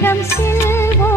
感谢